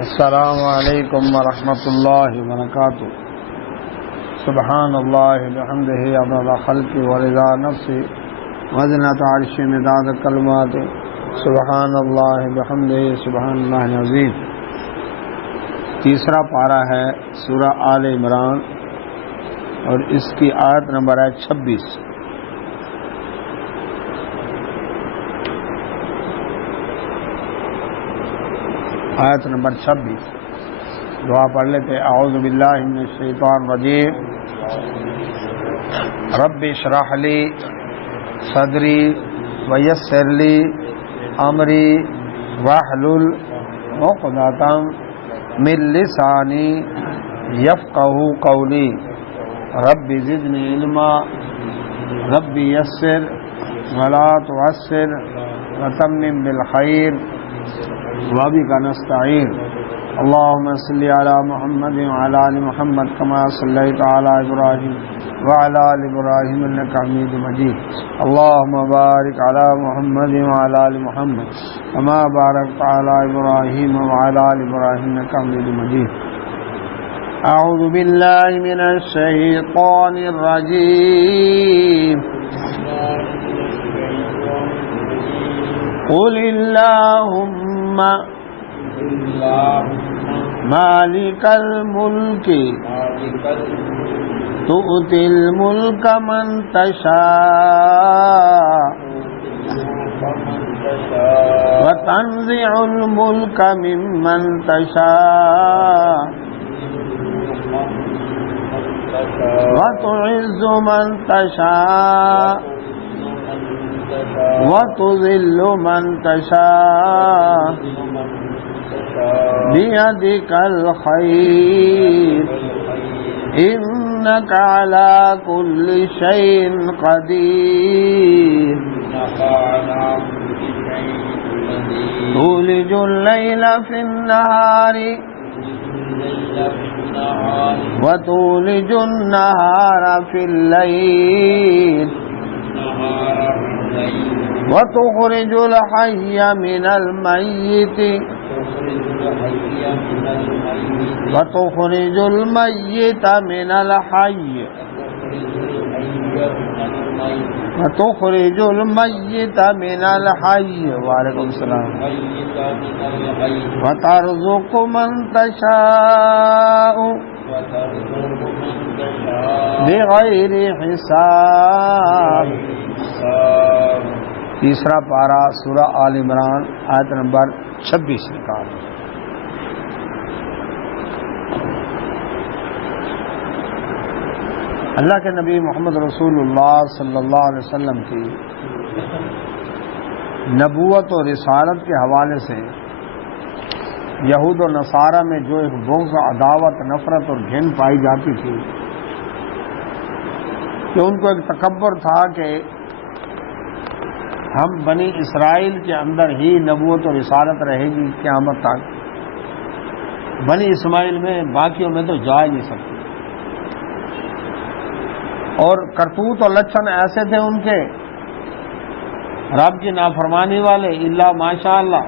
السلام علیکم ورحمۃ اللہ وبرکاتہ۔ سبحان اللہ بحمدہ عدد خلقہ ورضا نفسہ وزنۃ عرشہ مداد کلماتہ۔ سبحان اللہ بحمدہ سبحان اللہ العظیم۔ تیسرا پارہ ہے سورہ آل عمران اور اس کی آیت نمبر ہے 26۔ آیت نمبر 26 دعا پڑھ لیتے۔ اعوذ باللہ من الشیطان الرجیم۔ رب اشرح لی صدری ویسر لی امری واحلل عقدۃ من لسانی یفقہوا قولی رب زدنی علما رب یسر ولا تعسر وتمم بالخیر وبک نستعین۔ اللهم صل على محمد وعلى آل محمد كما صليت على إبراهيم وعلى آل إبراهيم إنك حميد مجيد۔ اللهم بارك على محمد وعلى آل محمد كما باركت على إبراهيم وعلى آل إبراهيم إنك حميد مجيد۔ أعوذ بالله من الشيطان الرجيم۔ قل اللهم مالک الملک تؤتی الملک من تشاء وتنزع الملک ممن تشاء وتعز من تشاء وتذل من تشاء بيدك الخير إنك على كل شيء قدير تولج الليل في النهار وتولج النهار في الليل وتخرج الحي من الميت وتخرج الميت من الحي وتخرج الميت من الحي وعليكم السلام وترزق من تشاء بغیر حساب۔ تیسرا پارہ سورہ آل عمران آیت نمبر 26 نکال۔ اللہ کے نبی محمد رسول اللہ صلی اللہ علیہ وسلم کی نبوت اور رسالت کے حوالے سے یہود و نصارہ میں جو ایک بغض، عداوت، نفرت اور گھن پائی جاتی تھی کہ ان کو ایک تکبر تھا کہ ہم بنی اسرائیل کے اندر ہی نبوت اور رسالت رہے گی قیامت تک، بنی اسماعیل میں باقیوں میں تو جا ہی نہیں سکتی، اور کرتوت اور لچھن ایسے تھے ان کے رب کی نافرمانی والے الا ماشاء اللہ،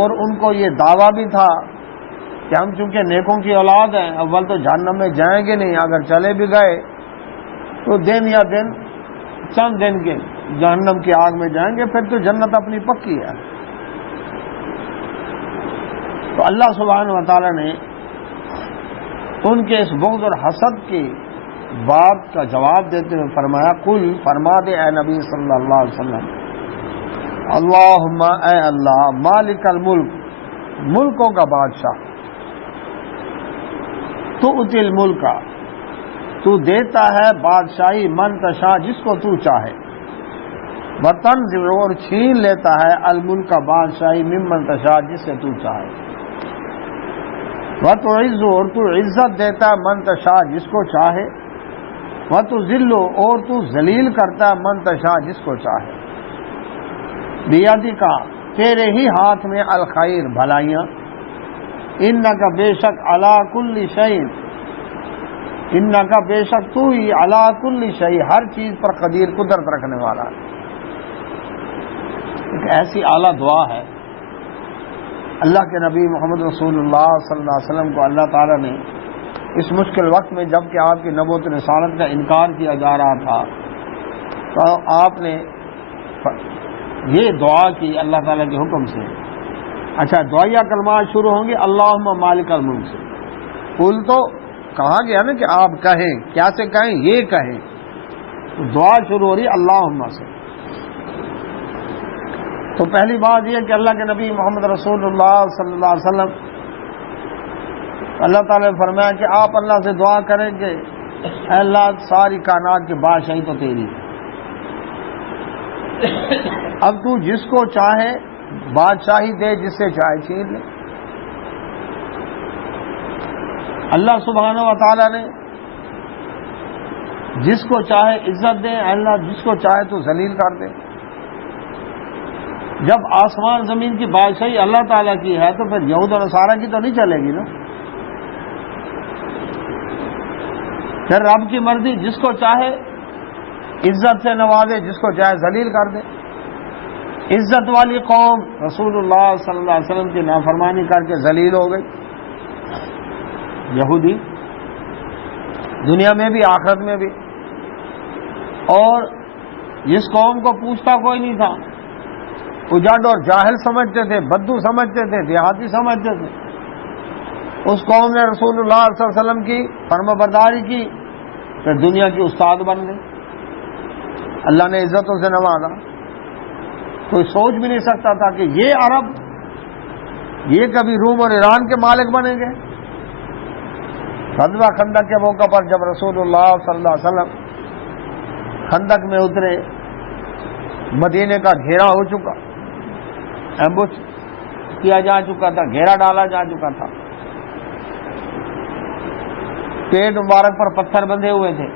اور ان کو یہ دعویٰ بھی تھا کہ ہم چونکہ نیکوں کی اولاد ہیں اول تو جہنم میں جائیں گے نہیں، اگر چلے بھی گئے تو دن یا دن چند دن کے جہنم کی آگ میں جائیں گے، پھر تو جنت اپنی پکی ہے۔ تو اللہ سبحانہ و تعالی نے ان کے اس بغض اور حسد کی بات کا جواب دیتے ہوئے فرمایا، قل فرما دے اے نبی صلی اللہ علیہ وسلم، اللہم اے اللہ، مالک الملک ملکوں کا بادشاہ، تؤتی الملک تو دیتا ہے بادشاہی من تشاء جس کو تو چاہے، وتنزع اور چھین لیتا ہے الملک بادشاہی ممن تشاء جس سے تو چاہے، وتعز اور تو عزت دیتا ہے من تشاء جس کو چاہے، وتذل اور تو ذلیل کرتا ہے من تشاء جس کو چاہے، بیدک تیرے ہی ہاتھ میں الخیر بھلائیاں، انک بے شک علی کل شیء انکا بے شک تو ہی علی کل شیء ہر چیز پر قدیر قدرت رکھنے والا ہے۔ ایک ایسی اعلیٰ دعا ہے اللہ کے نبی محمد رسول اللہ صلی اللہ علیہ وسلم کو اللہ تعالیٰ نے اس مشکل وقت میں جب کہ آپ کی نبوت و رسالت کا انکار کیا جا رہا تھا تو آپ نے یہ دعا کی اللہ تعالیٰ کے حکم سے. اچھا دعائیہ کلمات شروع ہوں گے اللہم مالک الملک سے. قل تو کہا گیا نا کہ آپ کہیں, کیا سے کہیں, یہ کہیں. تو دعا شروع ہو رہی اللہم سے. تو پہلی بات یہ کہ اللہ کے نبی محمد رسول اللہ صلی اللہ علیہ وسلم, اللہ تعالیٰ نے فرمایا کہ آپ اللہ سے دعا کریں کہ اے اللہ ساری کائنات کی بادشاہی تو تیری ہے, اب تو جس کو چاہے بادشاہی دے, جس سے چاہے چھین لے. اللہ سبحانہ و تعالیٰ نے جس کو چاہے عزت دے, اللہ جس کو چاہے تو ذلیل کر دے. جب آسمان زمین کی بادشاہی اللہ تعالیٰ کی ہے تو پھر یہود و نصارہ کی تو نہیں چلے گی نا. پھر رب کی مرضی, جس کو چاہے عزت سے نوازے, جس کو چاہے ذلیل کر دے. عزت والی قوم رسول اللہ صلی اللہ علیہ وسلم کی نافرمانی کر کے ذلیل ہو گئی, یہودی, دنیا میں بھی آخرت میں بھی. اور جس قوم کو پوچھتا کوئی نہیں تھا, اجاڈ اور جاہل سمجھتے تھے, بدو سمجھتے تھے, دیہاتی سمجھتے تھے, اس قوم نے رسول اللہ صلی اللہ علیہ وسلم کی فرما برداری کی, پھر دنیا کی استاد بن گئی. اللہ نے عزتوں سے نوازا. کوئی سوچ بھی نہیں سکتا تھا کہ یہ عرب یہ کبھی روم اور ایران کے مالک بنیں گے. غزوہ خندق کے موقع پر جب رسول اللہ صلی اللہ علیہ وسلم خندق میں اترے, مدینے کا گھیرا ہو چکا, ایمبوش کیا جا چکا تھا, گھیرا ڈالا جا چکا تھا, پیٹ مبارک پر پتھر بندھے ہوئے تھے,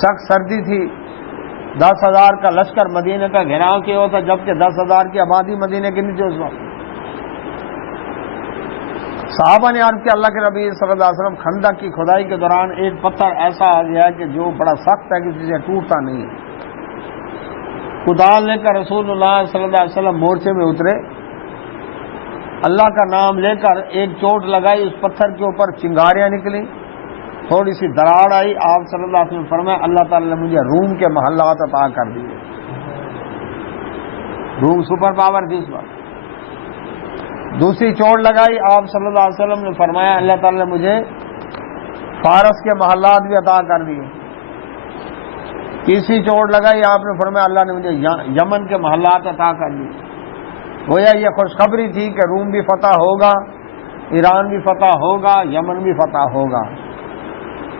سخت سردی تھی, 10,000 کا لشکر مدینے کا گھیراؤ کیا ہوتا, جبکہ 10,000 کی آبادی مدینے کے نیچے اس وقت. صحابہ نے عرض کیا اللہ کے نبی صلی اللہ علیہ وسلم خندق کی کھدائی کے دوران ایک پتھر ایسا آ گیا کہ جو بڑا سخت ہے, کسی سے ٹوٹتا نہیں ہے. کدال لے کر رسول اللہ صلی اللہ علیہ وسلم مورچے میں اترے, اللہ کا نام لے کر ایک چوٹ لگائی, اس پتھر کے اوپر چنگاریاں نکلی, تھوڑی سی دراڑ آئی. آپ صلی اللہ علیہ وسلم فرمایا اللہ تعالی نے مجھے روم کے محلات عطا کر دیے. روم سپر پاور تھی اس وقت. دوسری چوٹ لگائی, آپ صلی اللہ علیہ وسلم نے فرمایا اللہ تعالی نے مجھے فارس کے محلات بھی عطا کر دیے. تیسری چوٹ لگائی, آپ نے فرمایا اللہ نے مجھے یمن کے محلات عطا کر دیے. گویا یہ خوشخبری تھی کہ روم بھی فتح ہوگا, ایران بھی فتح ہوگا, یمن بھی فتح ہوگا.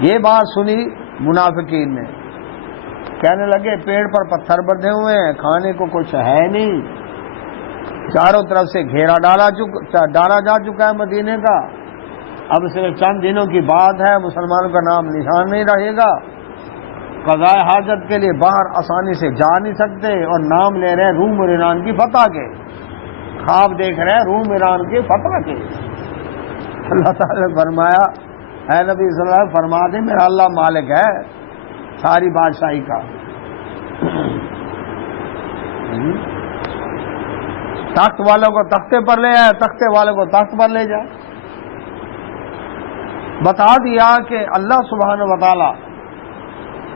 یہ بات سنی منافقین نے, کہنے لگے پیڑ پر پتھر بندھے ہوئے ہیں, کھانے کو کچھ ہے نہیں, چاروں طرف سے گھیرا ڈالا جا چکا ہے مدینے کا, اب صرف چند دنوں کی بات ہے, مسلمانوں کا نام نشان نہیں رہے گا. قضاء حاجت کے لیے باہر آسانی سے جا نہیں سکتے, اور نام لے رہے روم اور ایران کی فتح کے, خواب دیکھ رہے روم ایران کے فتح کے. اللہ تعالی نے فرمایا اے نبی صلی اللہ علیہ وسلم فرما دے میرا اللہ مالک ہے ساری بادشاہی کا. تخت والوں کو تختے پر لے آئے, تختے والوں کو تخت پر لے جائے. بتا دیا کہ اللہ سبحانہ و تعالی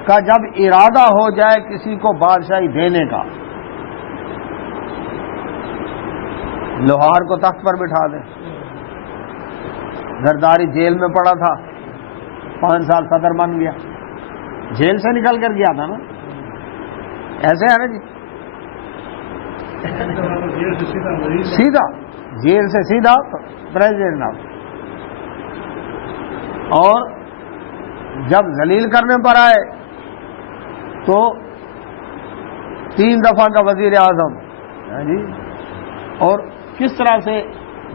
کا جب ارادہ ہو جائے کسی کو بادشاہی دینے کا, لوہار کو تخت پر بٹھا دے. زرداری جیل میں پڑا تھا, 5 سال صدر بن گیا, جیل سے نکل کر گیا تھا نا, ایسے ہے نا جی, سیدھا جیل سے سیدھا پریزیڈنٹ آف. اور جب ذلیل کرنے پر آئے تو 3 دفعہ کا وزیر اعظم جی, اور کس طرح سے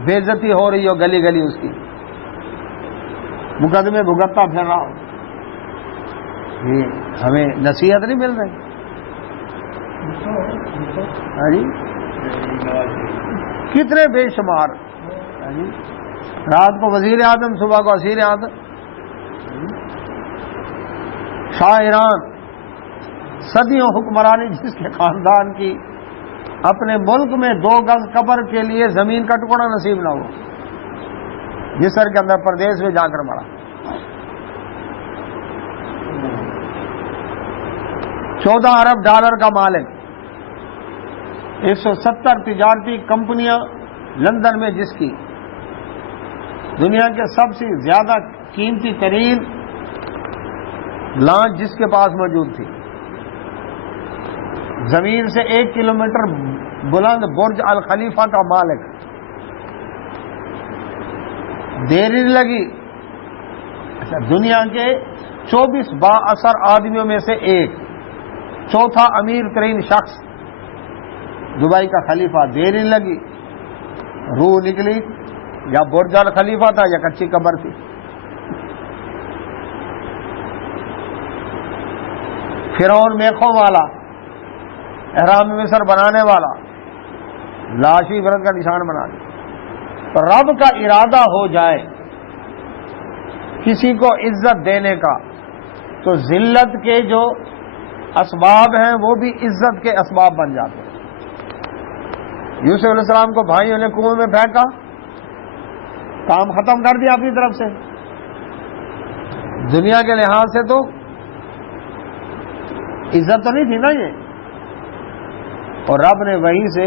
بے عزتی ہو رہی ہو گلی گلی اس کی, مقدمے بھگتتا پھر رہا ہو. یہ ہمیں نصیحت نہیں مل رہی جی, کتنے بے شمار جی, رات کو وزیر اعظم, صبح کو وزیر اعظم. شاہ ایران صدیوں حکمرانی جس کے خاندان کی, اپنے ملک میں 2 گز قبر کے لیے زمین کا ٹکڑا نصیب نہ ہوا، مصر کے اندر پردیس میں جا کر مڑا۔ 14 ارب ڈالر کا مالک، 170 تجارتی کمپنیاں لندن میں، جس کی دنیا کے سب سے زیادہ قیمتی ترین لانچ جس کے پاس موجود تھی، زمین سے 1 کلومیٹر بلند برج الخلیفہ کا مالک، دیر نہیں لگی۔ اچھا، دنیا کے 24 با اثر آدمیوں میں سے ایک، چوتھا امیر ترین شخص، دبئی کا خلیفہ، دیر نہیں لگی، روح نکلی، یا برج الخلیفہ تھا یا کچی قبر تھی۔ فرعون میخوں والا، احرام مصر بنانے والا، لاش عبرت کا نشان بنا دیا۔ تو رب کا ارادہ ہو جائے کسی کو عزت دینے کا، تو ذلت کے جو اسباب ہیں وہ بھی عزت کے اسباب بن جاتے ہیں۔ یوسف علیہ السلام کو بھائیوں نے کنویں میں پھینکا، کام ختم کر دیا اپنی طرف سے، دنیا کے لحاظ سے تو عزت تو نہیں تھی نا یہ، اور رب نے وہیں سے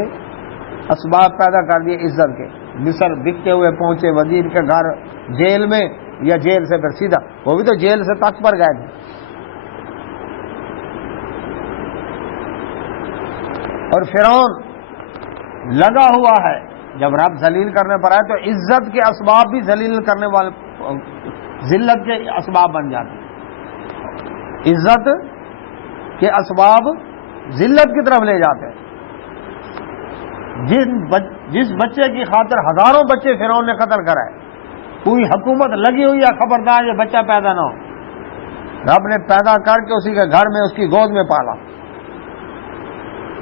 اسباب پیدا کر دیے عزت کے۔ مصر بکتے ہوئے پہنچے، وزیر کے گھر، جیل میں، یا جیل سے پھر سیدھا، وہ بھی تو جیل سے تخت پر گئے تھے۔ اور فرعون لگا ہوا ہے، جب رب ذلیل کرنے پر آئے تو عزت کے اسباب بھی ذلیل کرنے والے، ذلت کے اسباب بن جاتے ہیں۔ عزت کے اسباب ذلت کی طرف لے جاتے ہیں۔ جس بچے کی خاطر ہزاروں بچے فرعون نے قتل کرائے، پوری حکومت لگی ہوئی ہے خبردار یہ بچہ پیدا نہ ہو، رب نے پیدا کر کے اسی کے گھر میں اس کی گود میں پالا۔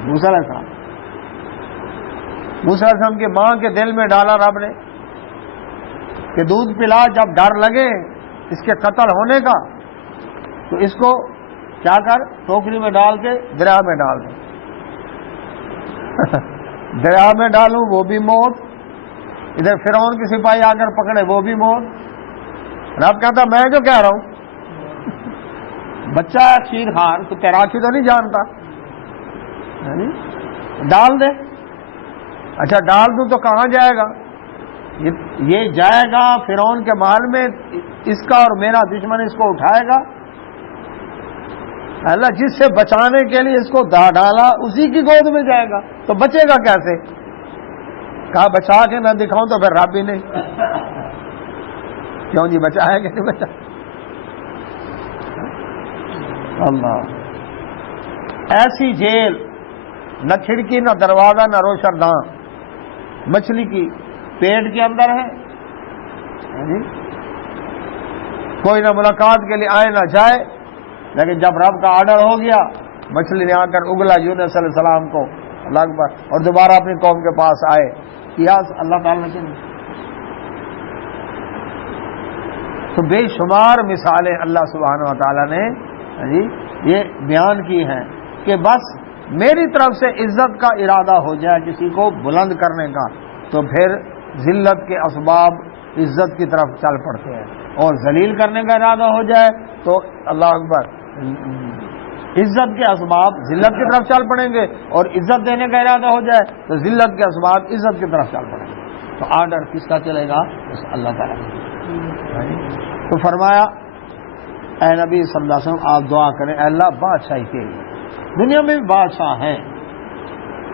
موسیٰ علیہ السلام، موسیٰ علیہ السلام کی ماں کے دل میں ڈالا رب نے کہ دودھ پلا، جب ڈر لگے اس کے قتل ہونے کا تو اس کو کیا کر، ٹوکری میں ڈال کے دریا میں ڈال دیں۔ دریا میں ڈالوں وہ بھی موت، ادھر فرعون کی سپاہی آ کر پکڑے وہ بھی موت۔ رب کہتا میں جو کہہ رہا ہوں، بچہ ہے شیر خان، تو تیراکی تو نہیں جانتا، ڈال دے۔ اچھا ڈال دوں تو کہاں جائے گا؟ یہ جائے گا فرعون کے محل میں، اس کا اور میرا دشمن اس کو اٹھائے گا۔ اللہ جس سے بچانے کے لیے اس کو ڈالا اسی کی گود میں جائے گا، تو بچے گا کیسے؟ کہا بچا کے نہ دکھاؤں تو پھر رب ہی نہیں، کیوں جی بچا ہے کہ نہیں بچا؟ اللہ، ایسی جیل، نہ کھڑکی نہ دروازہ نہ روشردان، مچھلی کی پیٹ کے اندر ہے، کوئی نہ ملاقات کے لیے آئے نہ جائے، لیکن جب رب کا آرڈر ہو گیا، مچھلی نے آ کر اگلا یونس علیہ السلام کو، اللہ اکبر، اور دوبارہ اپنی قوم کے پاس آئے، کیا اللہ تعالیٰ نے کیا؟ تو بے شمار مثالیں اللہ سبحانہ و تعالیٰ نے یہ بیان کی ہیں کہ بس میری طرف سے عزت کا ارادہ ہو جائے کسی کو بلند کرنے کا، تو پھر ذلت کے اسباب عزت کی طرف چل پڑتے ہیں، اور ذلیل کرنے کا ارادہ ہو جائے تو اللہ اکبر عزت کے اسباب ذلت کی طرف چل پڑیں گے، اور عزت دینے کا ارادہ ہو جائے تو ذلت کے اسباب عزت کی طرف چل پڑیں گے۔ تو آرڈر کس کا چلے گا؟ اللہ تعالیٰ کا۔ تو فرمایا اے نبی صلی اللہ علیہ وسلم آپ دعا کریں اے اللہ بادشاہی کے لیے، دنیا میں بھی بادشاہ ہیں،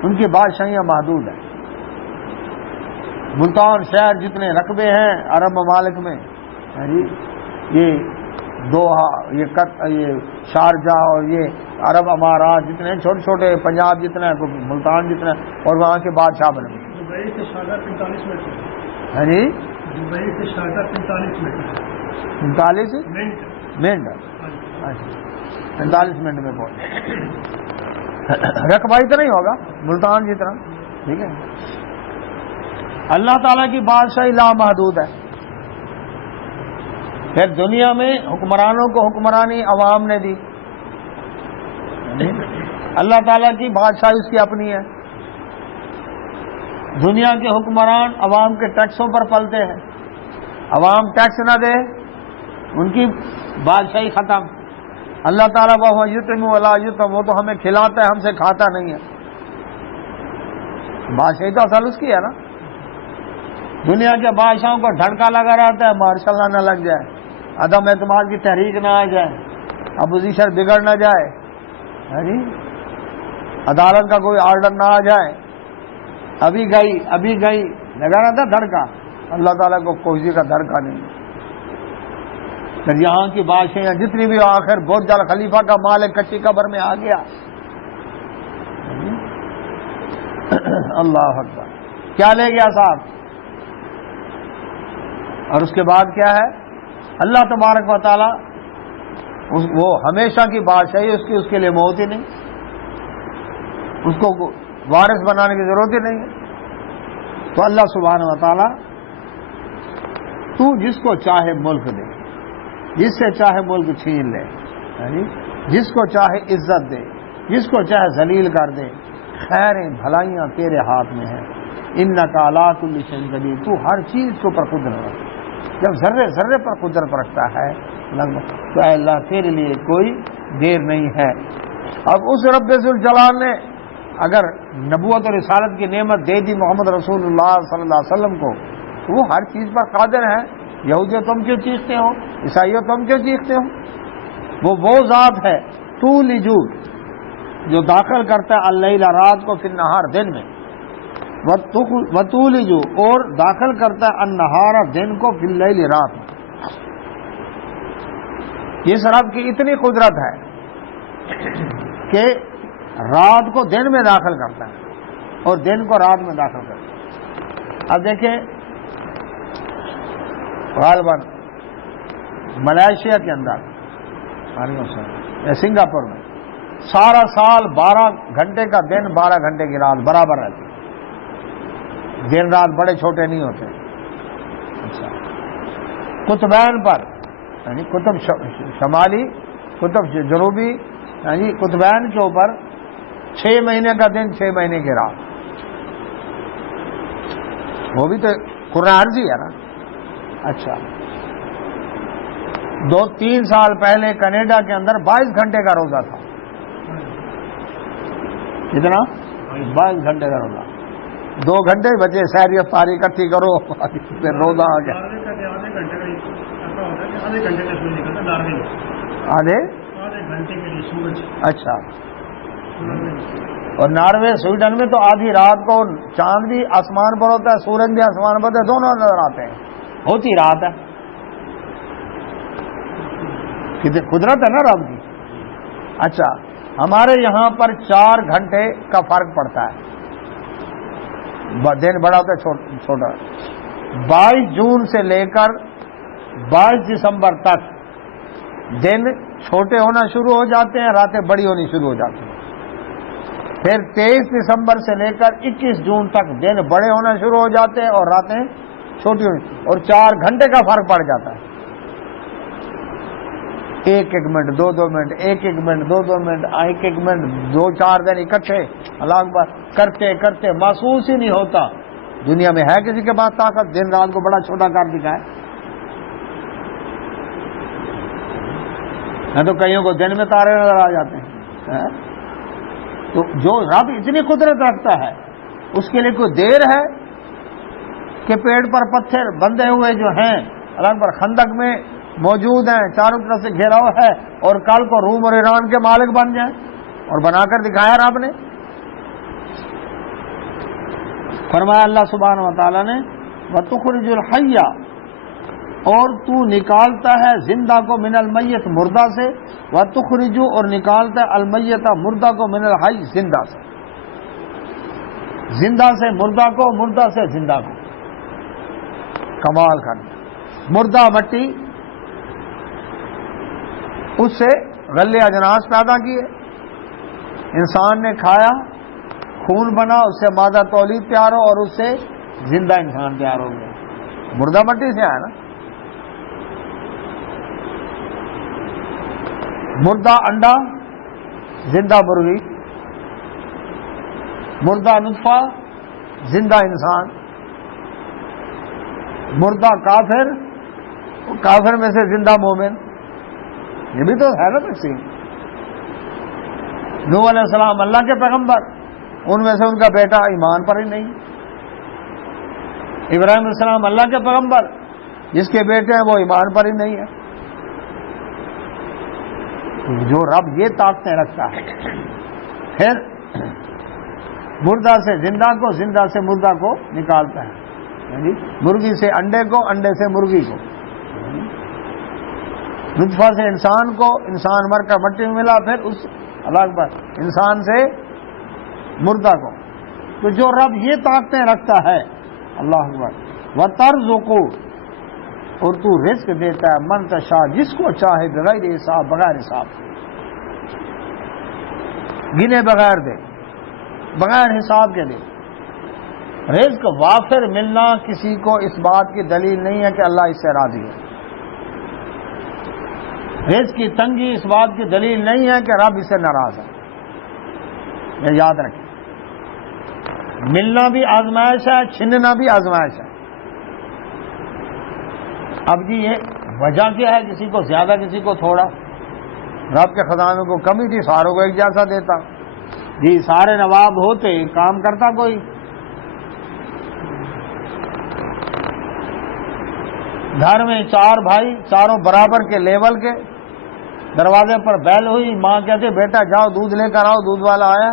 ان کی بادشاہیاں محدود ہیں، ملتان شہر جتنے رقبے ہیں عرب ممالک میں، یہ دوحہ، یہ شارجہ اور یہ عرب امارات جتنے چھوٹے چھوٹے، پنجاب جتنا ہے، ملتان جتنا ہے، اور وہاں کے بادشاہ بنے۔ دبئی سے شارجہ 45 منٹ، ہے جی دبئی سے شارجہ 45 منٹ، 45 منٹ 45 منٹ میں پہنچے، رقبہ اتنا ہی ہوگا ملتان جتنا، ٹھیک ہے۔ اللہ تعالیٰ کی بادشاہی لامحدود ہے۔ پھر دنیا میں حکمرانوں کو حکمرانی عوام نے دی، اللہ تعالیٰ کی بادشاہی اس کی اپنی ہے، دنیا کے حکمران عوام کے ٹیکسوں پر پلتے ہیں، عوام ٹیکس نہ دے ان کی بادشاہی ختم۔ اللہ تعالیٰ وہ یتم ولا یتم، وہ تو ہمیں کھلاتا ہے، ہم سے کھاتا نہیں ہے۔ بادشاہی تو اصل اس کی ہے نا۔ دنیا کے بادشاہوں کو ڈھڑکا لگا رہتا ہے مارشل لا نہ لگ جائے، عدم اعتماد کی تحریک نہ آ جائے، اپوزیشن بگڑ نہ جائے، جی عدالت کا کوئی آرڈر نہ آ جائے۔ ابھی گئی لگا رہا تھا دھڑکا، اللہ تعالیٰ کو کوئی کا دھڑکا نہیں۔ پھر یہاں کی بادشاہیاں جتنی بھی آخر برج الخلیفہ کا مالک کچی قبر میں آ گیا۔ اللہ اکبر، کیا لے گیا صاحب؟ اور اس کے بعد کیا ہے؟ اللہ تبارک و تعالی وہ ہمیشہ کی بادشاہی اس کے لیے موت ہی نہیں، اس کو وارث بنانے کی ضرورت ہی نہیں ہے۔ تو اللہ سبحانہ و تعالی تو جس کو چاہے ملک دے، جس سے چاہے ملک چھین لے، جس کو چاہے عزت دے، جس کو چاہے ذلیل کر دے، خیریں بھلائیاں تیرے ہاتھ میں ہیں۔ انک علی کل شیء قدیر، تو ہر چیز کے اوپر قدرت رکھتا ہے۔ جب ذرے ذرے پر قدرت رکھتا ہے تو اے اللہ تیرے لیے کوئی دیر نہیں ہے۔ اب اس رب ذوالجلال نے اگر نبوت اور رسالت کی نعمت دے دی محمد رسول اللہ صلی اللہ علیہ وسلم کو، وہ ہر چیز پر قادر ہے۔ یہودیوں تم کیوں چیختے ہو، عیسائیوں تم کیوں چیختے ہو؟ وہ ذات ہے تولج، جو داخل کرتا ہے اللیل رات کو فی النہار دن میں، وتولج اور داخل کرتا ہے النہار دن کو فی اللیل رات میں۔ اس رب کی اتنی قدرت ہے کہ رات کو دن میں داخل کرتا ہے اور دن کو رات میں داخل کرتا ہے۔ اب دیکھیں غالباً ملائیشیا کے اندر سنگاپور میں سارا سال 12 گھنٹے کا دن 12 گھنٹے کی رات برابر رہتی ہے، دن رات بڑے چھوٹے نہیں ہوتے۔ اچھا، قطبین پر یعنی قطب شمالی قطب جنوبی یعنی قطبین کے اوپر 6 مہینے کا دن 6 مہینے کی رات، وہ بھی تو قرآن عرضی ہے نا۔ اچھا، 2-3 سال پہلے کینیڈا کے اندر 22 گھنٹے کا روزہ تھا۔ کتنا؟ 22 گھنٹے کا روزہ، 2 گھنٹے بچے سحری افطاری اکٹھی کرو پھر روزہ آ گیا۔ آدھے گھنٹے کے لیے سورج۔ اچھا، اور ناروے سویڈن میں تو آدھی رات کو چاند بھی آسمان پر ہوتا ہے، سورج بھی آسمان پر ہوتا ہے، دونوں نظر آتے ہیں، ہوتی رات ہے۔ کتنی قدرت ہے نا رب کی۔ اچھا، ہمارے یہاں پر 4 گھنٹے کا فرق پڑتا ہے، دن بڑا ہوتا ہے چھوٹا۔ 22 جون سے لے کر 22 دسمبر تک دن چھوٹے ہونا شروع ہو جاتے ہیں، راتیں بڑی ہونی شروع ہو جاتی ہیں۔ پھر 23 دسمبر سے لے کر 21 جون تک دن بڑے ہونا شروع ہو جاتے ہیں اور راتیں چھوٹی ہونی، اور 4 گھنٹے کا فرق پڑ جاتا ہے۔ 1-1 minute 2-2 minute 1-1 minute 2-2 minute 1-1 minute 2-4 دن اکٹھے اللہ اکبر کرتے کرتے محسوس ہی نہیں ہوتا۔ دنیا میں ہے کسی کے پاس طاقت دن رات کو بڑا چھوٹا کر دکھائے؟ نہ تو کئیوں کو دن میں تارے نظر آ جاتے ہیں۔ تو جو رب اتنی قدرت رکھتا ہے اس کے لیے کوئی دیر ہے کہ پیڑ پر پتھر بندھے ہوئے جو ہیں اللہ پر خندق میں موجود ہیں، چاروں طرف سے گھیراؤ ہے، اور کل کو روم اور ایران کے مالک بن جائیں، اور بنا کر دکھایا رب نے۔ فرمایا اللہ سبحانہ و تعالیٰ نے وَتُخْرِجُ الْحَيَّ، اور تو نکالتا ہے زندہ کو من المیت مردہ سے، وَتُخْرِجُ اور نکالتا ہے المیت مردہ کو من الحی زندہ سے، زندہ سے مردہ کو، مردہ سے زندہ کو۔ کمال کرنا، مردہ مٹی اس سے غلے اجناس پیدا کیے، انسان نے کھایا، خون بنا، اس سے مادہ تولید تیار ہو اور اس سے زندہ انسان تیار ہو گیا، مردہ مٹی سے آیا نا۔ مردہ انڈا، زندہ مرغی، مردہ نطفہ، زندہ انسان، مردہ کافر، کافر میں سے زندہ مومن، یہ بھی تو ہے نا تقسیم۔ نوح علیہ السلام اللہ کے پیغمبر، ان میں سے ان کا بیٹا ایمان پر ہی نہیں۔ ابراہیم علیہ السلام اللہ کے پیغمبر، جس کے بیٹے ہیں وہ ایمان پر ہی نہیں ہے۔ جو رب یہ طاقتیں رکھتا ہے، پھر مردہ سے زندہ کو، زندہ سے مردہ کو نکالتا ہے، یعنی مرغی سے انڈے کو، انڈے سے مرغی کو، نطفہ سے انسان کو، انسان مر کر مٹی میں ملا، پھر اس اللہ اکبر انسان سے مردہ کو۔ تو جو رب یہ طاقتیں رکھتا ہے، اللہ اکبر، وَتَرْزُقُ، اور تو رزق دیتا ہے من تشاء، جس کو چاہے، بغیر حساب، بغیر حساب، گنے بغیر دے، بغیر حساب کے دے۔ رزق وافر ملنا کسی کو اس بات کی دلیل نہیں ہے کہ اللہ اس سے راضی ہے۔ رزق کی تنگی اس بات کی دلیل نہیں ہے کہ رب اس سے ناراض ہے۔ یہ یاد رکھیں، ملنا بھی آزمائش ہے، چھننا بھی آزمائش ہے۔ اب جی یہ وجہ کیا ہے؟ کسی کو زیادہ، کسی کو تھوڑا۔ رب کے خزانے کو کمی تھی، ساروں کو ایک جیسا دیتا۔ جی سارے نواب ہوتے، کام کرتا کوئی؟ گھر میں 4 بھائی، چاروں برابر کے لیول کے، دروازے پر بیل ہوئی، ماں کہتے بیٹا جاؤ دودھ لے کر آؤ، دودھ والا آیا،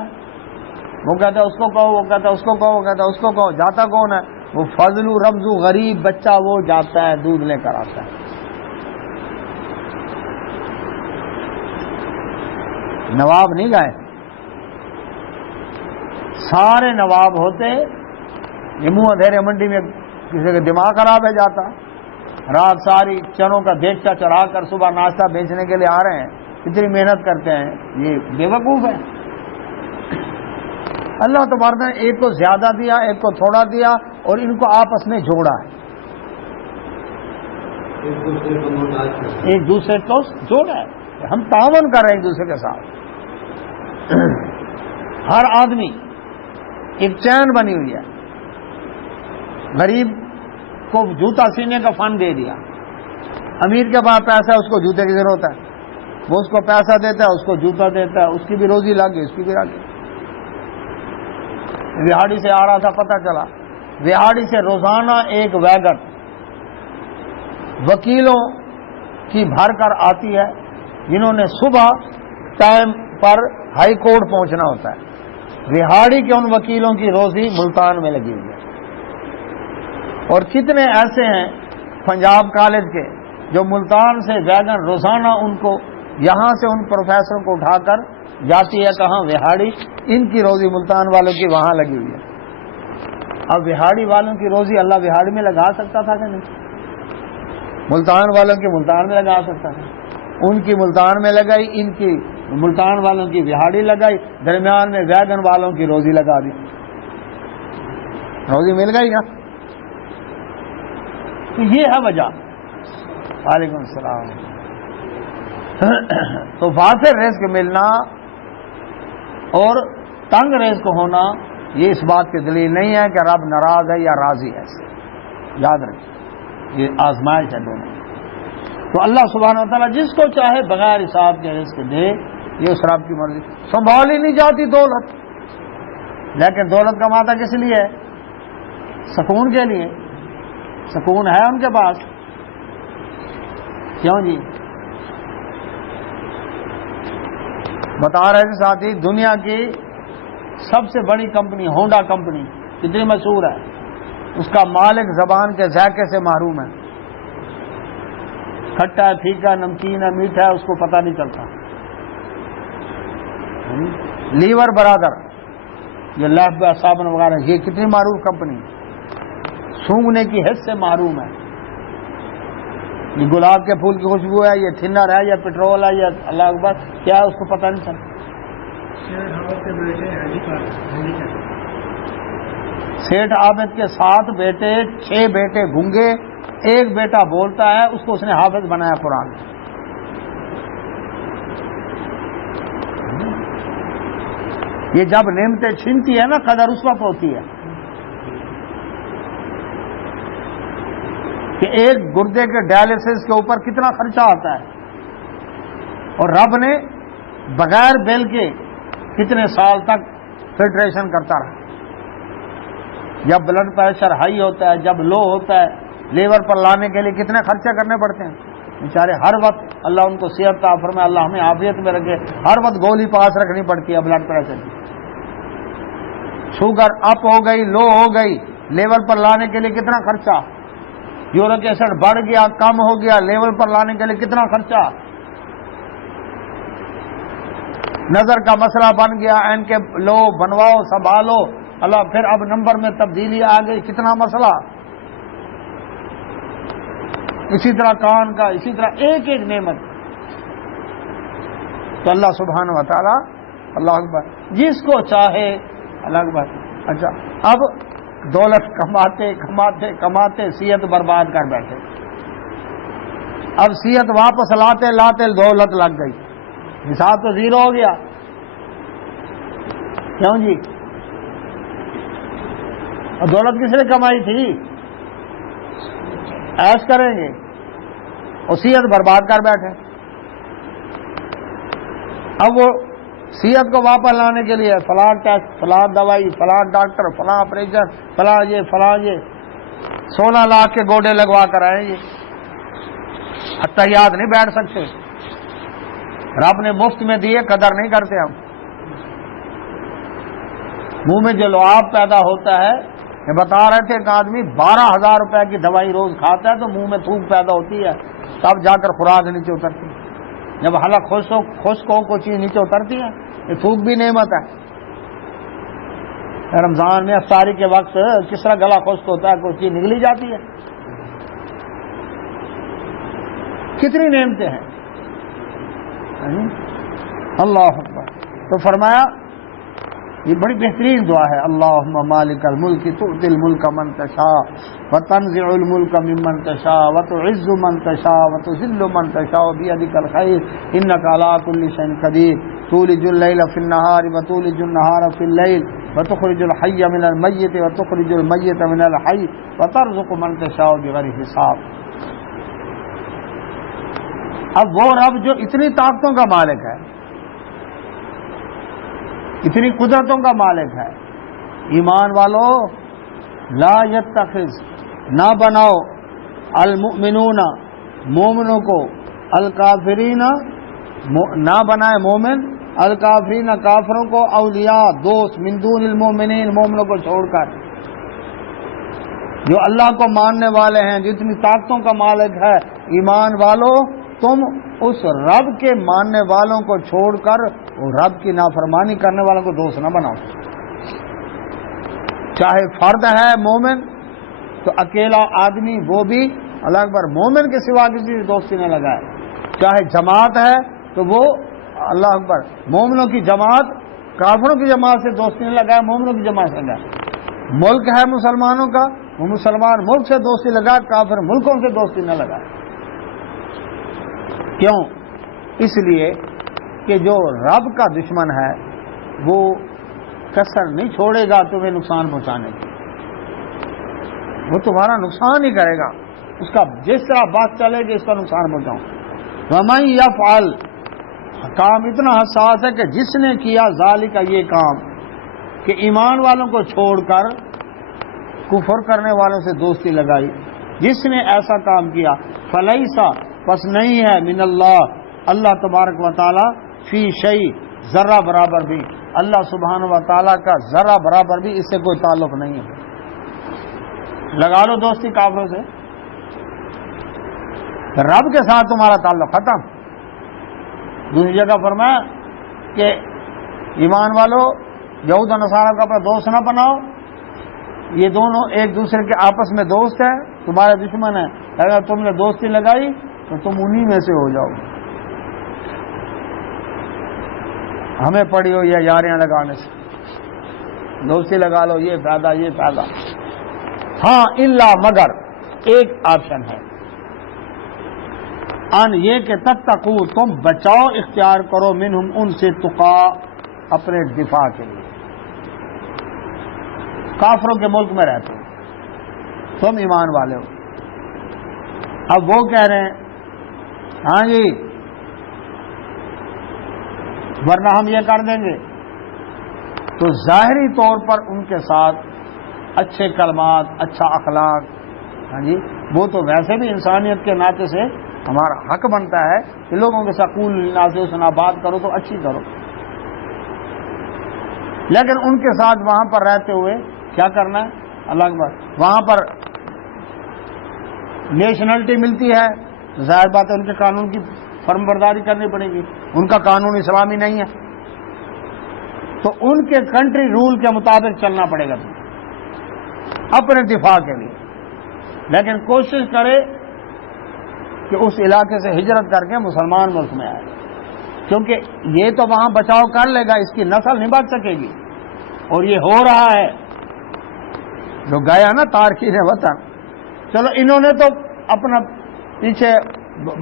وہ کہتا اس کو کہو، وہ کہتا اس کو کہو، وہ کہتا اس کو کہو، جاتا کون ہے؟ وہ فضل رمزو غریب بچہ، وہ جاتا ہے دودھ لے کر آتا ہے۔ نواب نہیں گئے، سارے نواب ہوتے، یہ منہ اندھیرے منڈی میں کسی کا دماغ خراب ہے جاتا، رات ساری چنوں کا دیگچا چڑھا کر صبح ناشتہ بیچنے کے لیے آ رہے ہیں، اتنی محنت کرتے ہیں، یہ بے وقوف ہے۔ اللہ تبارک نے ایک کو زیادہ دیا، ایک کو تھوڑا دیا، اور ان کو آپس میں جوڑا ہے، ایک دوسرے کو جوڑا ہے، ہم تعاون کر رہے ہیں ایک دوسرے کے ساتھ۔ ہر آدمی ایک چین بنی ہوئی ہے۔ غریب کو جوتا سینے کا فن دے دیا، امیر کے پاس پیسہ ہے، اس کو جوتے کی ضرورت ہے، وہ اس کو پیسہ دیتا ہے، اس کو جوتا دیتا ہے، اس کی بھی روزی لگ گئی، اس کی بھی لگ گئی۔ وہاڑی سے آ رہا تھا، پتہ چلا وہاڑی سے روزانہ ایک ویگن وکیلوں کی بھر کر آتی ہے، جنہوں نے صبح ٹائم پر ہائی کورٹ پہنچنا ہوتا ہے۔ وہاڑی کے ان وکیلوں کی روزی ملتان میں لگی ہوئی ہے۔ اور کتنے ایسے ہیں پنجاب کالج کے جو ملتان سے ویگن روزانہ ان کو یہاں سے ان پروفیسروں کو اٹھا کر جاتی ہے کہاں؟ وہاڑی۔ ان کی روزی ملتان والوں کی وہاں لگی ہوئی ہے۔ اب وہاڑی والوں کی روزی اللہ وہاڑی میں لگا سکتا تھا کہ نہیں؟ ملتان والوں کی ملتان میں لگا سکتا تھا، ان کی ملتان میں لگائی، ان کی ملتان والوں کی وہاڑی لگائی، درمیان میں ویگن والوں کی روزی لگا دی، روزی مل گئی نا۔ تو یہ ہے وجہ۔ وعلیکم السلام۔ تو وافر رزق ملنا اور تنگ رزق ہونا یہ اس بات کی دلیل نہیں ہے کہ رب ناراض ہے یا راضی ہے، یاد رکھیں یہ آزمائش ہے دونوں۔ تو اللہ سبحانہ و تعالیٰ جس کو چاہے بغیر حساب کے رزق دے، یہ اس رب کی مرضی۔ سنبھال ہی نہیں جاتی دولت، لیکن دولت کماتا کس لیے ہے؟ سکون کے لیے۔ سکون ہے ان کے پاس، کیوں جی؟ بتا رہے تھے ساتھی، دنیا کی سب سے بڑی کمپنی ہونڈا کمپنی کتنی مشہور ہے، اس کا مالک زبان کے ذائقے سے محروم ہے، کھٹا ہے، پھیکا، نمکین ہے، میٹھا ہے، اس کو پتہ نہیں چلتا۔ لیور برادر، یہ لیف بوائے صابن وغیرہ، یہ کتنی معروف کمپنی، سونگھنے کی حس سے محروم ہے۔ یہ گلاب کے پھول کی خوشبو ہے، یہ تھنر ہے، یا پیٹرول ہے، یا اللہ اکبر کیا ہے، اس کو پتہ نہیں چلتا۔ سیٹھ عابد کے 7 بیٹے، 6 بیٹے گونگے، 1 بیٹا بولتا ہے، اس کو اس نے حافظ بنایا قرآن۔ یہ جب نعمتیں چھنتی ہے نا، قدر اس وقت ہوتی ہے کہ ایک گردے کے ڈائلسس کے اوپر کتنا خرچہ آتا ہے، اور رب نے بغیر بل کے کتنے سال تک فلٹریشن کرتا رہا۔ جب بلڈ پریشر ہائی ہوتا ہے، جب لو ہوتا ہے، لیور پر لانے کے لیے کتنے خرچے کرنے پڑتے ہیں بیچارے، ہر وقت اللہ ان کو صحت عطا فرمائے، اللہ ہمیں عافیت میں رکھے، ہر وقت گولی پاس رکھنی پڑتی ہے بلڈ پریشر کی۔ شوگر اپ ہو گئی، لو ہو گئی، لیول پر لانے کے لیے کتنا خرچہ، یورک ایسڈ بڑھ گیا، کم ہو گیا، لیول پر لانے کے لیے کتنا خرچہ، نظر کا مسئلہ بن گیا، این کے لو بنواؤ، سنبھالو، اللہ پھر اب نمبر میں تبدیلی آ گئی، کتنا مسئلہ، اسی طرح کان کا، اسی طرح ایک ایک نعمت۔ تو اللہ سبحانہ و تعالی، اللہ اکبر، جس کو چاہے، اللہ اکبر۔ اچھا، اب دولت کماتے کماتے کماتے صحت برباد کر بیٹھے، اب صحت واپس لاتے لاتے دولت لگ گئی، حساب تو زیرو ہو گیا، کیوں جی؟ اور دولت کس نے کمائی تھی؟ ایش کریں گے، اور صحت برباد کر بیٹھے۔ اب وہ صحت کو واپس لانے کے لیے فلاں ٹیسٹ، فلاں دوائی، فلاں ڈاکٹر، فلاں آپریشن، فلاں یہ 16 لاکھ کے گوڑے لگوا کر آئے یہ، اتحیات نہیں بیٹھ سکتے، رب نے مفت میں دیے، قدر نہیں کرتے ہم۔ منہ میں جو لعاب پیدا ہوتا ہے، یہ بتا رہے تھے، ایک آدمی 12,000 روپے کی دوائی روز کھاتا ہے تو منہ میں تھوک پیدا ہوتی ہے، تب جا کر خوراک نیچے اترتی ہے۔ جب حلق خشک ہو کوئی چیز نیچے اترتی ہے، یہ تھوک بھی نعمت ہے۔ رمضان میں افطاری کے وقت کس طرح گلا خشک ہوتا ہے، کوئی چیز نگلی جاتی ہے، کتنی نعمتیں ہیں۔ اللہ اکبر۔ تو فرمایا یہ بڑی بہترین دعا ہے، اللہم مالک الملک تؤتی الملک من تشاء وتنزع الملک ممن تشاء وتعز من تشاء وتذل من تشاء بیدک الخیر انک علی کل شیء قدیر تولج اللیل فی النہار وتولج النہار فی اللیل وتخرج الحی من المیت وتخرج المیت من الحی وترزق من تشاء بغیر حساب۔ اب وہ رب جو اتنی طاقتوں کا مالک ہے، اتنی قدرتوں کا مالک ہے، ایمان والو لا یتخذ، نہ بناؤ، المؤمنون، مومنوں کو، الکافرین، نہ بنائے مومن، الکافرین، کافروں کو، اولیاء، دوست، من دون المؤمنین، مومنوں کو چھوڑ کر۔ جو اللہ کو ماننے والے ہیں، جتنی طاقتوں کا مالک ہے، ایمان والو تم اس رب کے ماننے والوں کو چھوڑ کر وہ رب کی نافرمانی کرنے والوں کو دوست نہ بناؤ۔ چاہے فرد ہے مومن تو اکیلا آدمی، وہ بھی اللہ اکبر مومن کے سوا کسی سے دوستی نہ لگائے، چاہے جماعت ہے تو وہ اللہ اکبر مومنوں کی جماعت کافروں کی جماعت سے دوستی نہ لگائے، مومنوں کی جماعت سے لگائے۔ ملک ہے مسلمانوں کا، وہ مسلمان ملک سے دوستی لگائے، کافر ملکوں سے دوستی نہ لگائے۔ کیوں؟ اس لیے کہ جو رب کا دشمن ہے وہ کسر نہیں چھوڑے گا تمہیں نقصان پہنچانے کی، وہ تمہارا نقصان ہی کرے گا، اس کا جس طرح بات چلے گی اس کا نقصان پہنچاؤں۔ وَمَن يَفْعَلْ، کام اتنا حساس ہے کہ جس نے کیا ذالک، یہ کام کہ ایمان والوں کو چھوڑ کر کفر کرنے والوں سے دوستی لگائی، جس نے ایسا کام کیا، فلیسا، پس نہیں ہے، من اللہ، اللہ تبارک و تعالی، فی شیء، ذرہ برابر بھی، اللہ سبحانہ و تعالی کا ذرہ برابر بھی اس سے کوئی تعلق نہیں ہے۔ لگا لو دوستی کافروں سے، رب کے ساتھ تمہارا تعلق ختم۔ دوسری جگہ فرمایا کہ ایمان والو یہود و نصارہ کو اپنا دوست نہ بناؤ، یہ دونوں ایک دوسرے کے آپس میں دوست ہیں، تمہارے دشمن ہیں، اگر تم نے دوستی لگائی تو تم انہی میں سے ہو جاؤ۔ ہمیں پڑی ہو یا یاریاں لگانے سے، دوستی لگا لو، یہ فائدہ یہ فائدہ۔ ہاں الا، مگر ایک آپشن ہے، ان یہ کہ تتقو، تم بچاؤ اختیار کرو، منہم، ان سے، تقا، اپنے دفاع کے لیے۔ کافروں کے ملک میں رہتے ہو، تم ایمان والے ہو، اب وہ کہہ رہے ہیں ہاں جی ورنہ ہم یہ کر دیں گے، تو ظاہری طور پر ان کے ساتھ اچھے کلمات، اچھا اخلاق، ہاں جی وہ تو ویسے بھی انسانیت کے ناطے سے ہمارا حق بنتا ہے کہ لوگوں کے ساتھ قول للناس سنا بات کرو تو اچھی کرو، لیکن ان کے ساتھ وہاں پر رہتے ہوئے کیا کرنا ہے؟ اللہ اکبر، وہاں پر نیشنلٹی ملتی ہے تو ظاہر بات ہے ان کے قانون کی فرم برداری کرنی پڑے گی، ان کا قانون اسلامی نہیں ہے تو ان کے کنٹری رول کے مطابق چلنا پڑے گا اپنے دفاع کے لیے، لیکن کوشش کرے کہ اس علاقے سے ہجرت کر کے مسلمان ملک میں آئے، کیونکہ یہ تو وہاں بچاؤ کر لے گا، اس کی نسل نہیں بچ سکے گی، اور یہ ہو رہا ہے جو گیا نا تارکین وطن، چلو انہوں نے تو اپنا پیچھے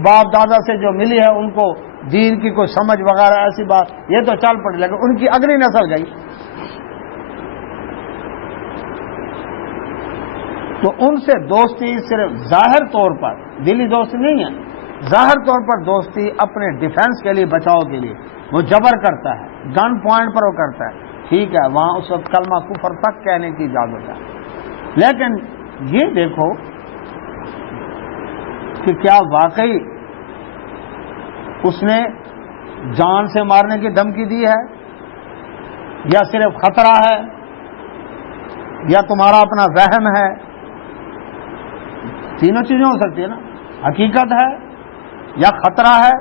باپ دادا سے جو ملی ہے ان کو دین کی کوئی سمجھ وغیرہ ایسی بات یہ تو چل پڑی، لیکن ان کی اگلی نسل گئی، تو ان سے دوستی صرف ظاہر طور پر دلی دوستی نہیں ہے، ظاہر طور پر دوستی اپنے ڈیفنس کے لیے، بچاؤ کے لیے وہ جبر کرتا ہے، گن پوائنٹ پر وہ کرتا ہے، ٹھیک ہے وہاں اس وقت کلمہ کفر تک کہنے کی اجازت ہے، لیکن یہ دیکھو کہ کیا واقعی اس نے جان سے مارنے کی دھمکی دی ہے، یا صرف خطرہ ہے، یا تمہارا اپنا وہم ہے؟ تینوں چیزیں ہو سکتی ہے نا، حقیقت ہے یا خطرہ ہے